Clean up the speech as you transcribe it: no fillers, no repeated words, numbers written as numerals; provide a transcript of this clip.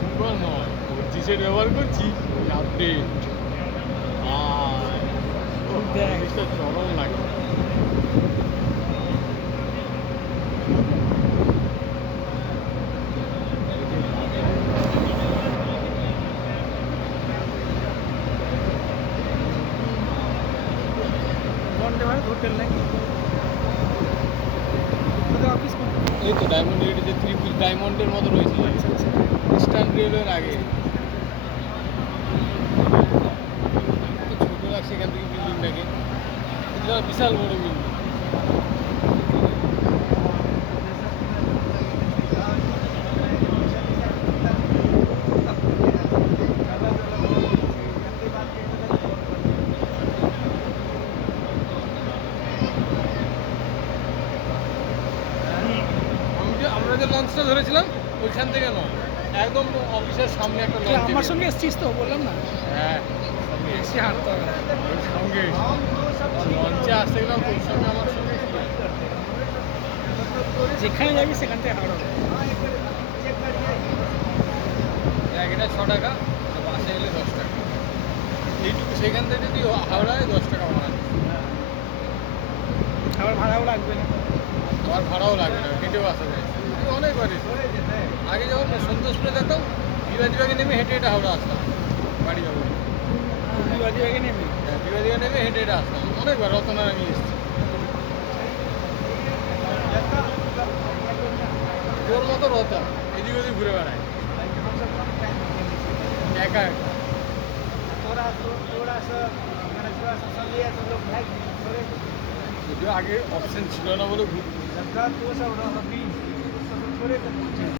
Simple নয়, 4G set ব্যবহার করছি, আপডেট জিনিসটা চরম লাগে। বন্দে ভারত হোটেল নাকি অফিস? এই তো ডায়মন্ড রেড, যে ত্রিপুর ডায়মন্ডের মতো রয়েছে, আচ্ছা আচ্ছা। ইস্টার্ন রেলওয়ের আগে। ছোট লাগছে এখান থেকে বিল্ডিংটাকে, কিন্তু বিশাল বড় বিল্ডিং। আমরা যে লঞ্চটা ধরেছিলাম ওইখান থেকে নয়, একদম অফিসের সামনে একটা লঞ্চ। আমার সঙ্গে এসছিস তো, বললাম না? হ্যাঁ, এসে হাঁটতে হবে। ওর সঙ্গে লঞ্চে আসতে গেলাম, তোর সঙ্গে আমার সঙ্গে যেখানে যাবি সেখান থেকে হাঁটো। এটা 6 টাকা, বাসে এলে 10 টাকা। এইটুকু সেখান থেকে যদি হাওড়ায় 10 টাকা ভাড়া, আবার ভাড়াও লাগবে না। আমার ভাড়াও লাগবে না, হেঁটেও আসা যায়। অনেকবার আগে যখন সন্তোষপুরে যেতাম, বিবাদীবাগে নেমে হেঁটে হেঁটে হাওড়া আসতাম বাড়ি যাবো। বিবাদী ব্যাগে নেবে। হ্যাঁ, বিবাদীবাগে নেমে হেঁটে হেঁটে আসতাম অনেকবার। রতনার আমি এসেছি, তোর মতো রতা এদিক ওদিক ঘুরে বেড়ায় একা একা। যদিও আগে অপশন ছিল না বলে ঘুরতে।